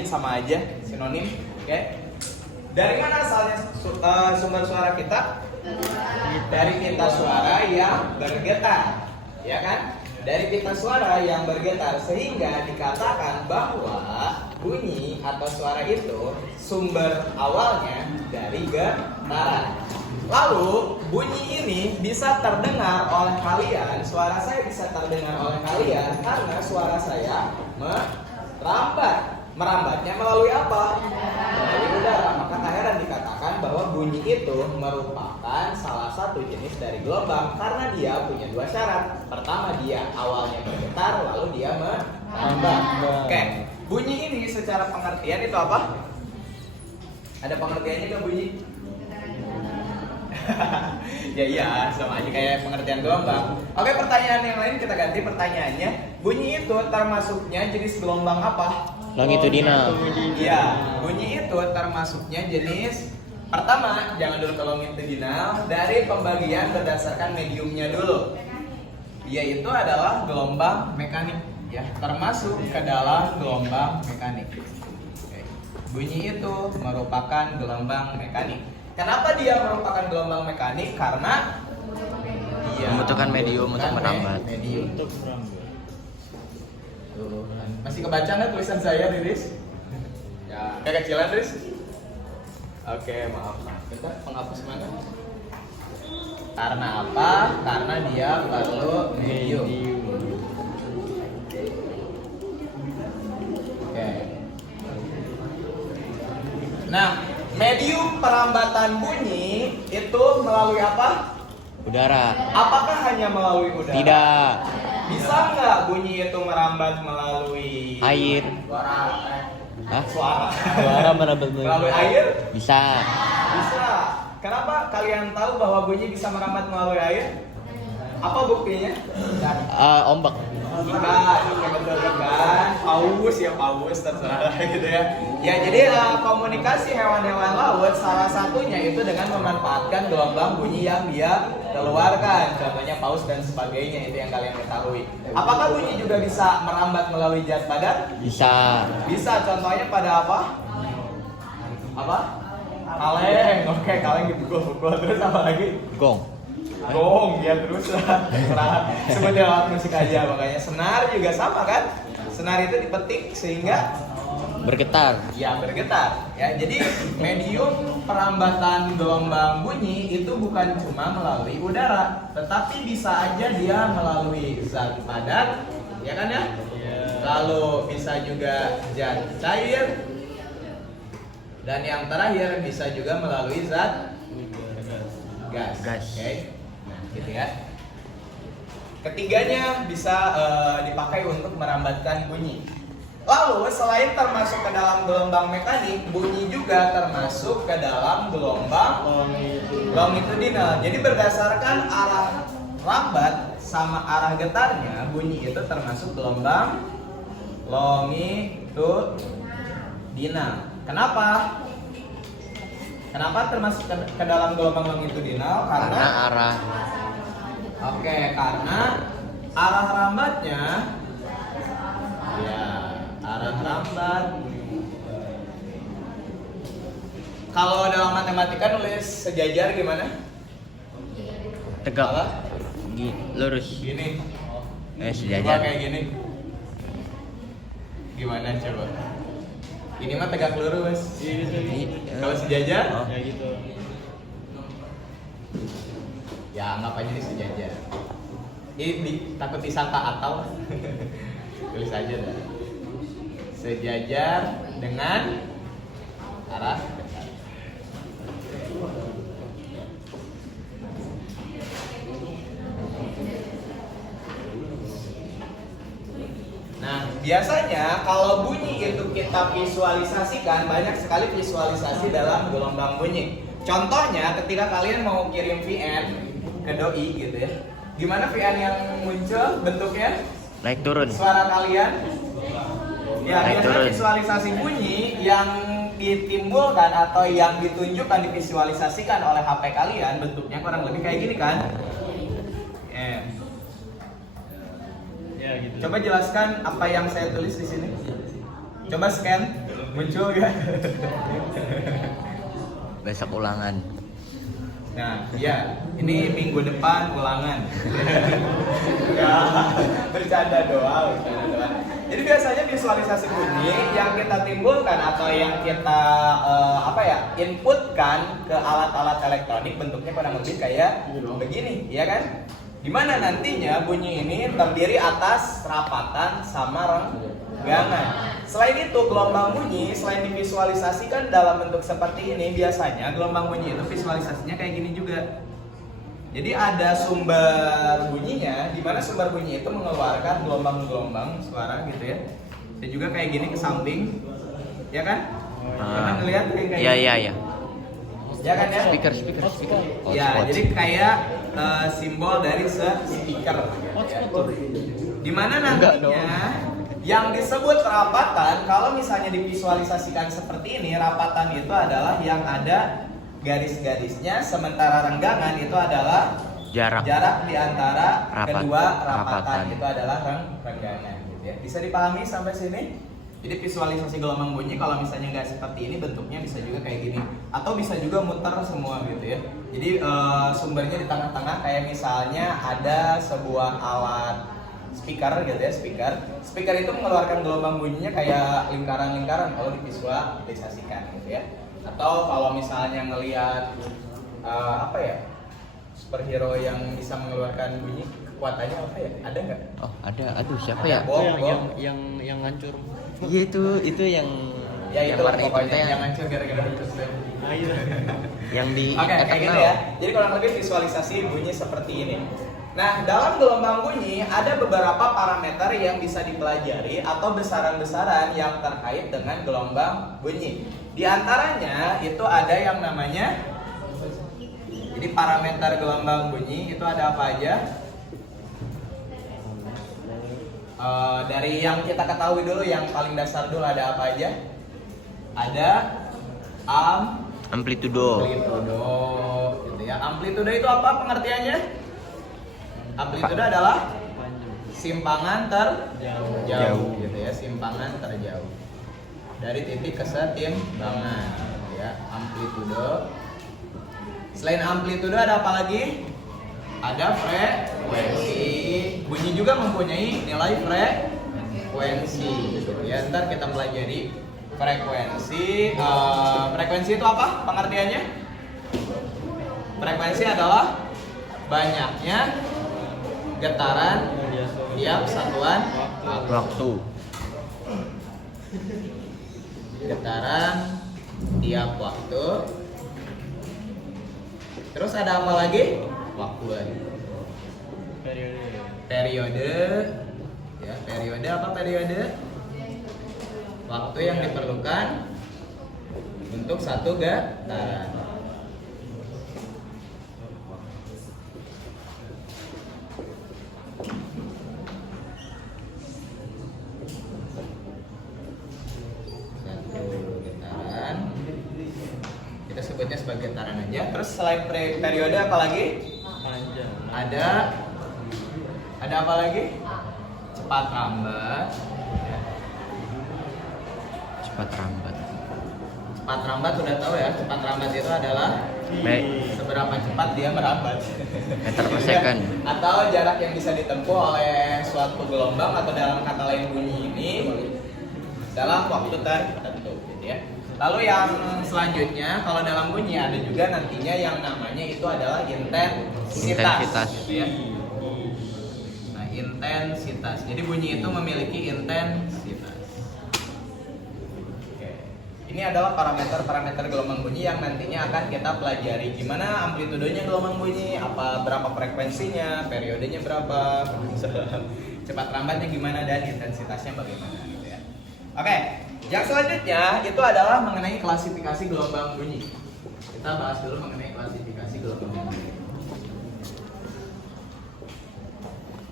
bunyi sama aja, sinonim. Oke. Dari mana asalnya sumber suara kita? Dari pita suara yang bergetar, ya kan? Dari pita suara yang bergetar, sehingga dikatakan bahwa bunyi atau suara itu sumber awalnya dari getaran. Lalu bunyi ini bisa terdengar oleh kalian, suara saya bisa terdengar oleh kalian karena suara saya merambat. Merambatnya melalui apa? Melalui udara. Maka tak heran dikatakan bahwa bunyi itu merupakan salah satu jenis dari gelombang karena dia punya dua syarat. Pertama, dia awalnya bergetar, lalu dia merambat. Oke, bunyi ini secara pengertian itu apa? Ada pengertiannya nggak bunyi? Ya iya, sama aja kayak pengertian gelombang. Oke, pertanyaan yang lain kita ganti pertanyaannya. Bunyi itu termasuknya jenis gelombang apa? Longitudinal. Iya, bunyi itu termasuknya jenis pertama, jangan dulu ke longitudinal, dari pembagian berdasarkan mediumnya dulu. Yaitu adalah gelombang mekanik, ya, termasuk ke dalam gelombang mekanik. Oke. Bunyi itu merupakan gelombang mekanik. Kenapa dia merupakan gelombang mekanik? Karena dia Membutuhkan medium untuk merambat. Medium untuk merambat. Masih kebaca nggak tulisan saya, Riris? Ya. Kekecilan, Riris? Oke, maaf. Bentar, penghapus mana? Karena apa? Karena dia perlu medium. Oke. Nah, medium perambatan bunyi itu melalui apa? Udara. Apakah hanya melalui udara? Tidak. Bisa nggak bunyi itu merambat melalui Air. Hah? Suara merambat melalui air? Bisa. Bisa. Kenapa kalian tahu bahwa bunyi bisa merambat melalui air? Apa buktinya? Ombak. Iya, betul kan? Paus terserah gitu ya. Ya, jadi komunikasi hewan-hewan laut salah satunya itu dengan memanfaatkan gelombang bunyi yang dia keluarkan. Contohnya paus dan sebagainya, itu yang kalian ketahui. Apakah bunyi juga bisa merambat melalui zat padat? Bisa. Bisa. Contohnya pada apa? Apa? Kaleng. Oke, kaleng dipukul-pukul. Terus apa lagi? Gong. Gong, ya terus lah. Sebenarnya alat musik aja, makanya senar juga sama kan? Senar itu dipetik sehingga Bergetar. ya bergetar. Ya, jadi medium perambatan gelombang bunyi itu bukan cuma melalui udara, tetapi bisa aja dia melalui zat padat, ya kan ya? Lalu bisa juga zat cair, dan yang terakhir bisa juga melalui zat gas. Oke. Gitu ya. Ketiganya bisa dipakai untuk merambatkan bunyi. Lalu selain termasuk ke dalam gelombang mekanik, bunyi juga termasuk ke dalam gelombang longitudinal. Jadi berdasarkan arah rambat sama arah getarnya, bunyi itu termasuk gelombang longitudinal. Kenapa? Kenapa termasuk ke dalam gelombang longitudinal? Karena arah. Oke, karena arah rambatnya, ya, arah rambat. Kalau dalam matematika nulis sejajar gimana? Tegak. Apa? Lurus. Gini. Coba Sejajar. kayak gini. Gimana coba? Ini mah tegak lurus. Kalau sejajar? Ya gitu. Ya anggap aja di sejajar. Ini takut disangka atau tulis aja dah. Sejajar dengan arah getar. Nah, biasanya kalau bunyi itu kita visualisasikan, banyak sekali visualisasi dalam gelombang bunyi. Contohnya ketika kalian mau kirim VN ke doi gitu ya. Gimana VN yang muncul bentuknya? Naik turun. Suara kalian? Ya, Naik biasanya turun. visualisasi bunyi yang ditimbulkan atau yang ditunjukkan, divisualisasikan oleh HP kalian bentuknya kurang lebih kayak gini kan? Ya gitu. Coba jelaskan apa yang saya tulis di sini. Coba scan. Muncul gak? Besok ulangan. Nah, iya, ini minggu depan ulangan. Ya, bercanda doang. Jadi biasanya visualisasi bunyi yang kita timbulkan atau yang kita inputkan ke alat-alat elektronik bentuknya kurang lebih kayak begini, ya kan? Dimana nantinya bunyi ini terdiri atas rapatan sama renggangan. Selain itu, gelombang bunyi selain divisualisasikan dalam bentuk seperti ini, biasanya gelombang bunyi itu visualisasinya kayak gini juga. Jadi ada sumber bunyinya, di mana sumber bunyi itu mengeluarkan gelombang-gelombang suara gitu ya. Dan juga kayak gini ke samping, ya kan? Pernah ngeliat kayak Iya gini? iya iya. Ya kan ya? Speaker. Oh, Ya, spot. jadi kayak simbol dari speaker. Ya. Dimana nantinya yang disebut rapatan, kalau misalnya divisualisasikan seperti ini, rapatan itu adalah yang ada garis-garisnya, sementara renggangan itu adalah Jarak. di antara kedua rapatan. Rapatan. Itu adalah renggangan gitu ya. Bisa dipahami sampai sini? Jadi visualisasi gelombang bunyi kalau misalnya nggak seperti ini bentuknya bisa juga kayak gini, atau bisa juga muter semua gitu ya. Jadi sumbernya di tengah-tengah, kayak misalnya ada sebuah alat speaker gitu ya, speaker itu mengeluarkan gelombang bunyinya kayak lingkaran-lingkaran kalau divisualisasikan gitu ya. Atau kalau misalnya ngelihat superhero yang bisa mengeluarkan bunyi, kekuatannya apa ya? Ada nggak? Oh, ada. Aduh, siapa Ada ya? bom. yang hancur. Iya itu yang Ya itu warna pokoknya hitam yang hancur gara-gara putus ya. yang di Oke, kayak terkenal. gitu ya. Jadi kurang lebih visualisasi bunyi seperti ini. Nah, dalam gelombang bunyi ada beberapa parameter yang bisa dipelajari atau besaran-besaran yang terkait dengan gelombang bunyi. Di antaranya itu ada yang namanya, jadi parameter gelombang bunyi itu ada apa aja? Dari yang kita ketahui dulu, yang paling dasar dulu ada apa aja? Ada Amplitudo. amplitudo gitu ya. Amplitudo itu apa pengertiannya? Amplitudo adalah simpangan terjauh gitu ya, simpangan terjauh dari titik kesetimbangan gitu ya, amplitudo. Selain amplitudo ada apa lagi? Ada frekuensi. Bunyi juga mempunyai nilai frekuensi gitu ya. Ntar kita pelajari frekuensi. Frekuensi itu apa pengertiannya? Frekuensi adalah banyaknya getaran tiap satuan Waktu. getaran tiap waktu. Terus ada apa lagi? Waktu lagi. Periode. Ya, periode apa periode? Waktu yang diperlukan untuk satu getaran. Getaran, kita sebutnya sebagai getaran aja. Terus selain periode apa lagi? Panjang. Ada apa lagi? Cepat rambat. Cepat rambat. Cepat rambat udah tahu ya. Cepat rambat itu adalah Baik. seberapa cepat dia merambat. Meter per second. Atau jarak yang bisa ditempuh oleh suatu gelombang, atau dalam kata lain bunyi ini dalam waktu tertentu gitu ya. Lalu yang selanjutnya, kalau dalam bunyi ada juga nantinya yang namanya itu adalah intensitas. Gitu ya. Nah, intensitas. Jadi bunyi itu memiliki intensitas. Oke. Ini adalah parameter-parameter gelombang bunyi yang nantinya akan kita pelajari. Gimana amplitudonya gelombang bunyi, berapa frekuensinya, periodenya berapa, cepat rambatnya gimana, dan intensitasnya bagaimana gitu ya. Oke, yang selanjutnya itu adalah mengenai klasifikasi gelombang bunyi. Kita bahas dulu mengenai klasifikasi gelombang bunyi.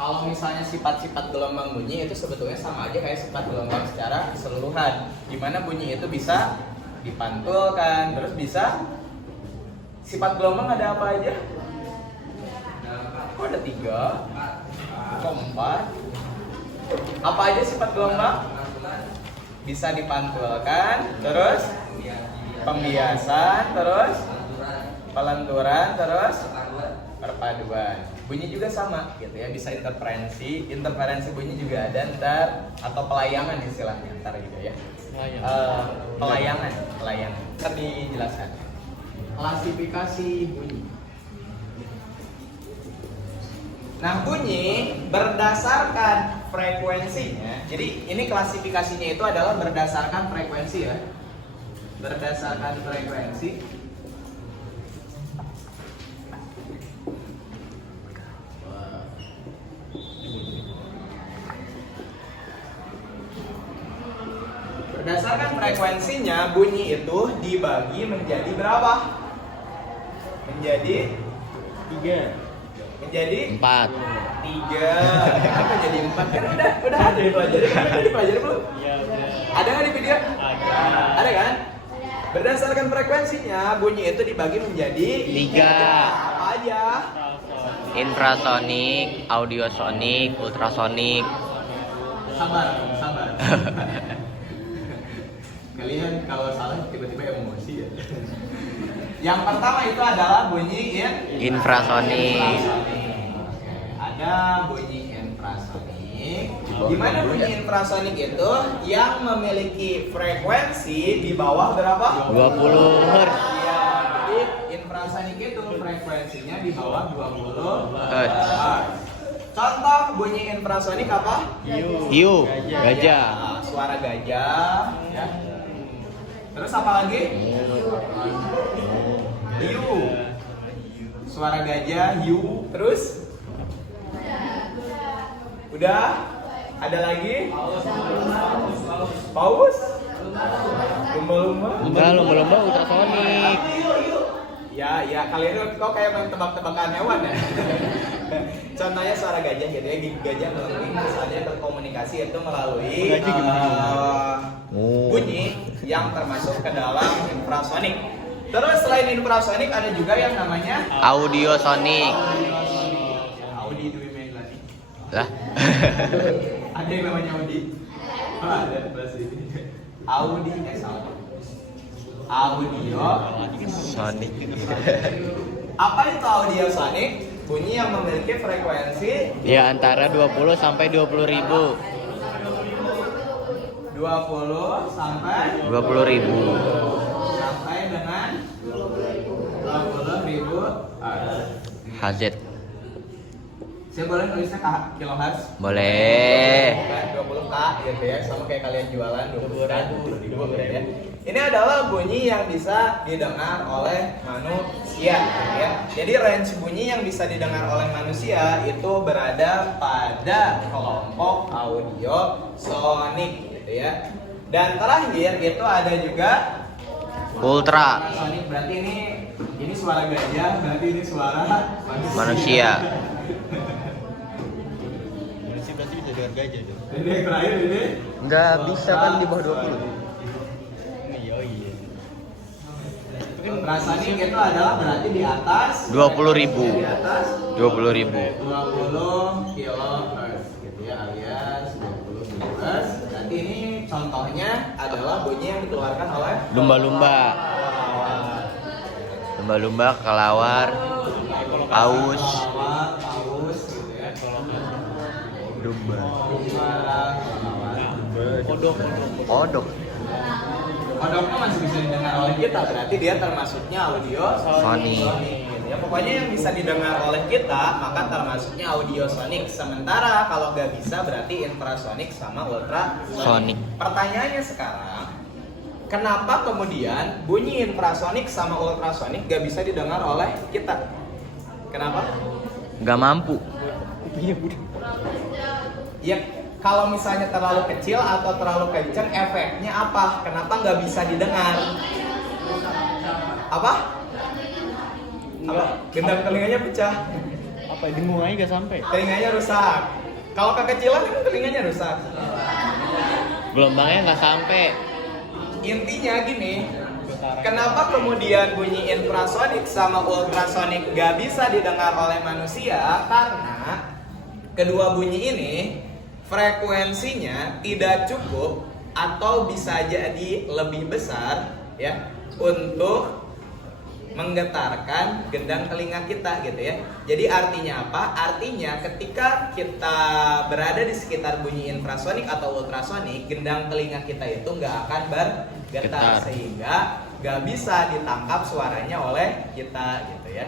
Kalau misalnya sifat-sifat gelombang bunyi itu sebetulnya sama aja kayak sifat gelombang secara keseluruhan. Dimana bunyi itu bisa dipantulkan, terus bisa sifat gelombang ada apa aja? Kok ada 3? Kok 4? Apa aja sifat gelombang? bisa dipantulkan, terus pembiasan, terus pelenturan, terus perpaduan. Bunyi juga sama gitu ya, bisa interferensi bunyi juga ada ntar, atau pelayangan istilahnya ntar gitu ya. Pelayangan ntar dijelaskan. Klasifikasi bunyi. Nah, bunyi berdasarkan frekuensinya. Jadi ini klasifikasinya itu adalah berdasarkan frekuensi ya. Berdasarkan frekuensi. Berdasarkan frekuensinya, bunyi itu dibagi menjadi berapa? Menjadi 3. menjadi 4. 3. Kenapa jadi 4? Kan udah ada dipelajari. Kan udah dipelajari belum? Iya, udah. Ada nggak di video? Ada. Ada kan? Berdasarkan frekuensinya, bunyi itu dibagi menjadi 3. Apa aja? Infrasonik, audiosonik, ultrasonik. Sabar. Kalian kalau salah tiba-tiba emosi ya. Yang pertama itu adalah bunyi Infrasonik. Ada bunyi infrasonik. Di mana bunyi infrasonik itu yang memiliki frekuensi di bawah berapa? 20 Hz. Iya, jadi infrasonik itu frekuensinya di bawah 20 Hz. Contoh bunyi infrasonik apa? Hiu, gajah. Nah, suara gajah ya. Terus apa lagi? Hiu. Suara gajah, hiu. Terus? Udah? Ada lagi? Paus? Lumba-lumba? Enggak, lomba-lomba ultrasonik. Ya, kalian kok kayak main tebak-tebakan hewan ya? Contohnya suara gajah gitu ya, gajah melalui misalnya berkomunikasi itu melalui bunyi yang termasuk ke dalam infrasonik. Terus selain infrasonik ada juga yang namanya Audiosonik. Audi itu main lagi. Lah. Ada yang namanya Audi. Ada plus ini. Audi audio. Sonik. Apa itu audio sonik? Bunyi yang memiliki frekuensi Ya antara 20 sampai 20 ribu. 20 sampai 20 ribu. sampai dengan 20.000 HZ. Saya boleh nulisnya kilohertz? Boleh. 20K gitu ya, sama kayak kalian jualan 20.000 gitu ya. Ini adalah bunyi yang bisa didengar oleh manusia ya. Jadi range bunyi yang bisa didengar oleh manusia itu berada pada kelompok audio sonik gitu ya. Dan terakhir itu ada juga Ultra. sonik, berarti ini suara gajah, berarti ini suara Manusia. Berarti bisa dengar gajah dong. Ini yang terakhir ini Enggak bisa kan di bawah 20. Iya. ultrasonik itu adalah berarti di atas 20.000. di atas 20.000. 20 kilohertz gitu ya, alias 20 kilohertz. Berarti ini contohnya adalah bunyi yang dikeluarkan oleh Lumba-lumba. Lumba-lumba, kelawar, paus. paus gitu ya. Lumba. Suara kelawar. Kodok. Kodoknya masih bisa didengar oleh kita, berarti dia termasuknya audio Sonik. gitu ya. Pokoknya yang bisa didengar oleh kita maka termasuknya audio sonik. Sementara kalau nggak bisa berarti infrasonik sama ultrasonik. Sonik. Pertanyaannya sekarang, kenapa kemudian bunyi infrasonik sama ultrasonik nggak bisa didengar oleh kita? Kenapa? Nggak mampu. Ya, kalau misalnya terlalu kecil atau terlalu kenceng, efeknya apa? Kenapa nggak bisa didengar? Apa? Gendang telinganya pecah, Apa dengung aja gak sampai? telinganya rusak. Kalau kekecilan kan telinganya rusak. Gelombangnya nggak sampai. Intinya gini, kenapa kemudian bunyi infrasonik sama ultrasonik nggak bisa didengar oleh manusia? Karena kedua bunyi ini frekuensinya tidak cukup atau bisa jadi lebih besar ya untuk menggetarkan gendang telinga kita gitu ya. Jadi artinya apa? Artinya ketika kita berada di sekitar bunyi infrasonik atau ultrasonik, gendang telinga kita itu nggak akan bergetar Getar. sehingga nggak bisa ditangkap suaranya oleh kita gitu ya.